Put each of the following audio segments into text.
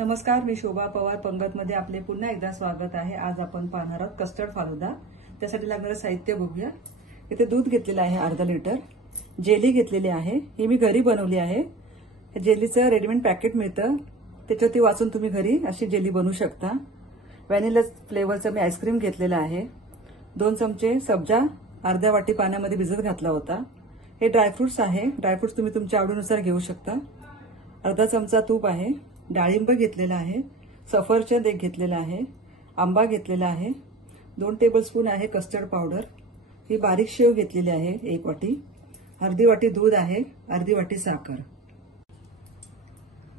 नमस्कार, मी शोभा पवार पंगतमध्ये आपले पुन्हा एकदा स्वागत आहे। आज आपण पाहणार आहोत कस्टर्ड फालुदा। त्यासाठी लागणारे साहित्य बघूया। इथे दूध घेतलेले आहे अर्धा लिटर, जेली घेतलेली आहे, ही मी घरी बनवली आहे। जेलीचं रेडीमेड पॅकेट मिळतं, त्याच्यावरती वाचून तुम्ही घरी अशी जेली बनवू शकता। व्हॅनिला फ्लेवरचं मी आईस्क्रीम घेतलेलं आहे। 2 चमचे सब्जा अर्ध्या वाटी पाण्यामध्ये भिजत घातला होता। हे ड्रायफ्रुट्स आहे, ड्रायफ्रुट्स तुम्ही तुमच्या आवडीनुसार घेऊ शकता। अर्धा चमचा तूप आहे, डाळिंब घेतलेला आहे, सफरचंद एक घेतलेला आहे, आंबा घेतलेला आहे, 2 टेबलस्पून आहे कस्टर्ड पावडर, ही बारीक शेव घेतलेली आहे 1 वाटी, अर्धी वाटी दूध आहे, अर्धी वाटी साखर।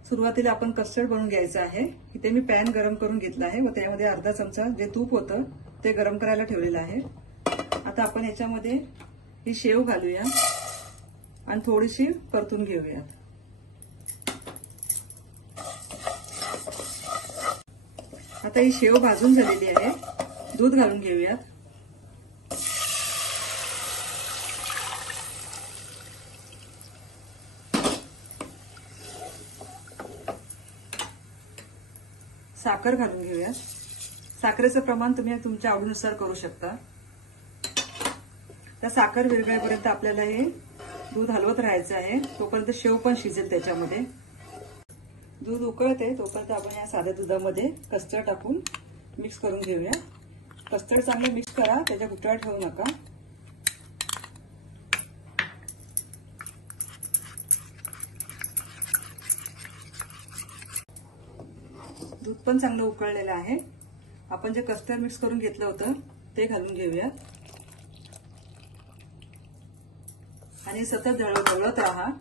सुरुवातीला आपण कस्टर्ड बनवून घ्यायचं आहे। इथे मी पॅन गरम करून घेतला आहे व त्यामध्ये अर्धा चमचा जे तूप होतं ते गरम करायला ठेवलेलं आहे। आता आपण याच्यामध्ये ही शेव घालूया आणि थोडीशी परतून घेऊया। आता ही शेव भाजून झालेली आहे, दूध घालून घेऊयात। साखर घालून घेऊयात। साखरेचं प्रमाण तुम्ही तुमच्या आवडीनुसार करू शकता। त्या साखर विरघळेपर्यंत आपल्याला हे दूध हलवत राहायचं आहे, तोपर्यंत शेव पण शिजेल त्याच्यामध्ये। दूध उकळते तोपर्यंत आपण या साध्या दुधामध्ये कस्टर्ड टाकून मिक्स करून घेऊया। कस्टर्ड चांगलं मिक्स करा, त्याच्या गुठळ्या ठेवू नका। दूध पण चांगलं उकळलेलं आहे। आपण जे कस्टर्ड मिक्स करून घेतलं होतं ते घालून घेऊया आणि सतत ढवळत राहा।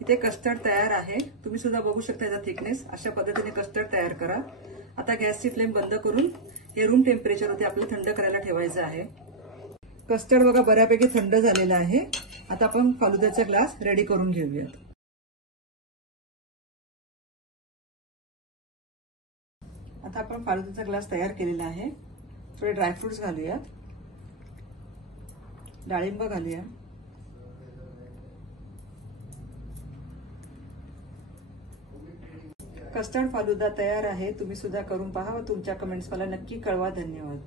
इथे कस्टर्ड तयार आहे, तुम्ही सुद्धा बघू शकता याचा थिकनेस। अशा पद्धतीने कस्टर्ड तयार करा। आता गॅसची फ्लेम बंद करून हे रूम टेम्परेचरवरती आपल्याला थंड करायला ठेवायचं आहे। कस्टर्ड बघा बऱ्यापैकी थंड झालेला आहे। आता आपण फालुद्याचा ग्लास रेडी करून घेऊयात। आता आपण फालुद्याचा ग्लास तयार केलेला आहे। थोडे ड्रायफ्रुट्स घालूयात, डाळिंब घालूया, कस्टर्ड फालुदा तयार आहे। तुम्ही सुद्धा करून पहा व तुमच्या कमेंट्स मला नक्की कळवा। धन्यवाद।